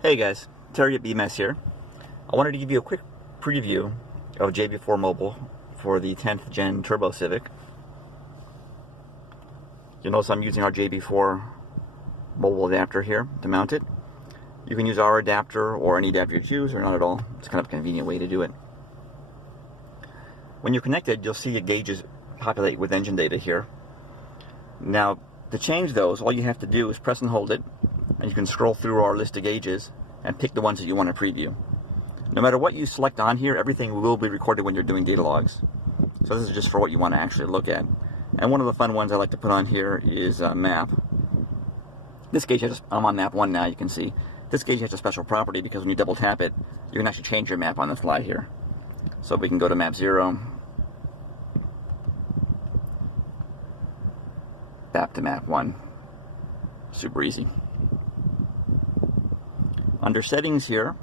Hey guys, Terry at BMS here. I wanted to give you a quick preview of JB4 Mobile for the 10th Gen Turbo Civic. You'll notice I'm using our JB4 mobile adapter here to mount it. You can use our adapter or any adapter you choose, or not at all. It's kind of a convenient way to do it. When you're connected, you'll see the gauges populate with engine data here. Now, to change those, all you have to do is press and hold it, and you can scroll through our list of gauges and pick the ones that you want to preview. No matter what you select on here, everything will be recorded when you're doing data logs. So this is just for what you want to actually look at. And one of the fun ones I like to put on here is map. This gauge has, I'm on map 1 now, you can see. This gauge has a special property because when you double tap it, you can actually change your map on the fly here. So we can go to map 0, back to map 1. Super easy. Under settings here,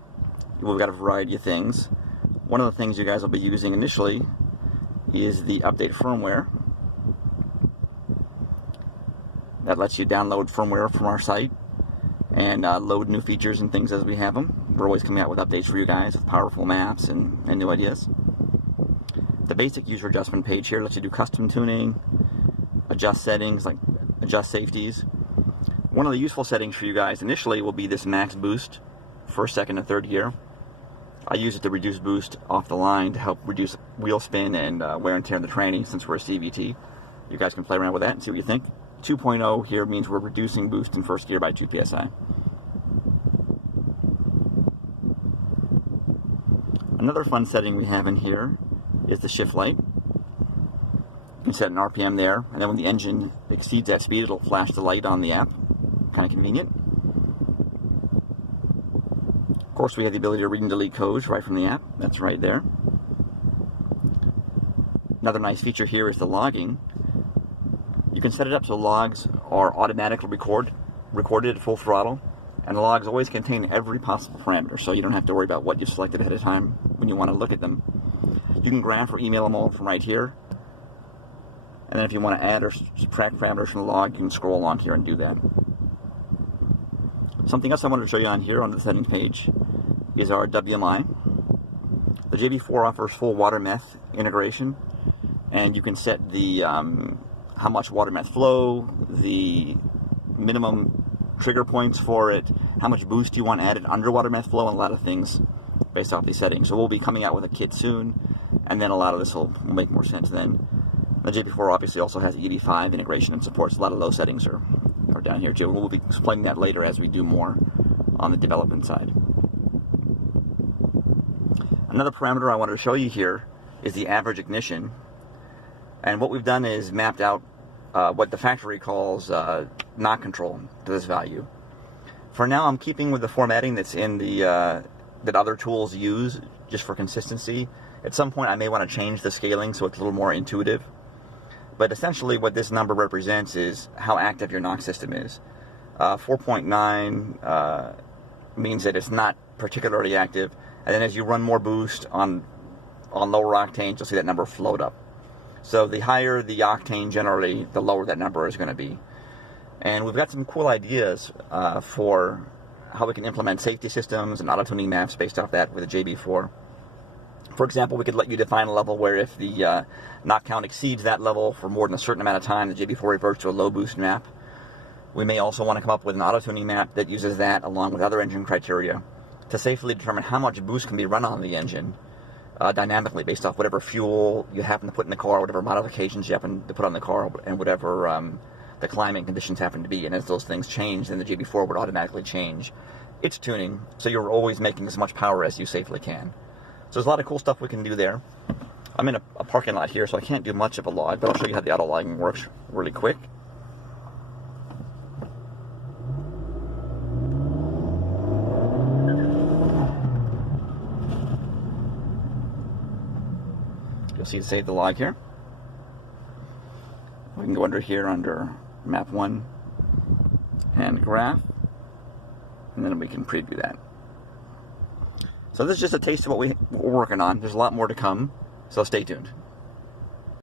we've got a variety of things. One of the things you guys will be using initially is the update firmware. That lets you download firmware from our site and load new features and things as we have them. We're always coming out with updates for you guys with powerful maps and new ideas. The basic user adjustment page here lets you do custom tuning, adjust settings like adjust safeties. One of the useful settings for you guys initially will be this max boost, first, second, and third gear. I use it to reduce boost off the line to help reduce wheel spin and wear and tear in the tranny since we're a CVT. You guys can play around with that and see what you think. 2.0 here means we're reducing boost in first gear by 2 psi. Another fun setting we have in here is the shift light. You can set an RPM there, and then when the engine exceeds that speed, it'll flash the light on the app. Kind of convenient. Of course, we have the ability to read and delete codes right from the app. That's right there. Another nice feature here is the logging. You can set it up so logs are automatically recorded at full throttle, and the logs always contain every possible parameter, so you don't have to worry about what you've selected ahead of time when you want to look at them. You can graph or email them all from right here, and then if you want to add or subtract parameters from the log, you can scroll along here and do that. Something else I wanted to show you on here on the settings page is our WMI. The JB4 offers full water meth integration, and you can set the how much water meth flow, the minimum trigger points for it, how much boost you want added under water meth flow, and a lot of things based off these settings. So we'll be coming out with a kit soon, and then a lot of this will make more sense then. The JB4 obviously also has ED5 integration and supports a lot of low settings are down here too. We'll be explaining that later as we do more on the development side. Another parameter I wanted to show you here is the average ignition. And what we've done is mapped out what the factory calls knock control to this value. For now, I'm keeping with the formatting that's in the that other tools use just for consistency. At some point, I may want to change the scaling so it's a little more intuitive. But essentially, what this number represents is how active your knock system is. 4.9 means that it's not particularly active, and then as you run more boost on lower octanes, you'll see that number float up. So the higher the octane, generally, the lower that number is going to be. And we've got some cool ideas for how we can implement safety systems and auto-tuning maps based off that with the JB4. For example, we could let you define a level where if the knock count exceeds that level for more than a certain amount of time, the JB4 reverts to a low boost map. We may also want to come up with an auto-tuning map that uses that along with other engine criteria to safely determine how much boost can be run on the engine dynamically based off whatever fuel you happen to put in the car, whatever modifications you happen to put on the car, and whatever the climate conditions happen to be. And as those things change, then the JB4 would automatically change its tuning, so you're always making as much power as you safely can. So there's a lot of cool stuff we can do there. I'm in a parking lot here, so I can't do much of a log, but I'll show you how the auto logging works really quick. You'll see it save the log here. We can go under here under map 1 and graph, and then we can preview that. So this is just a taste of what we're working on. There's a lot more to come, so stay tuned.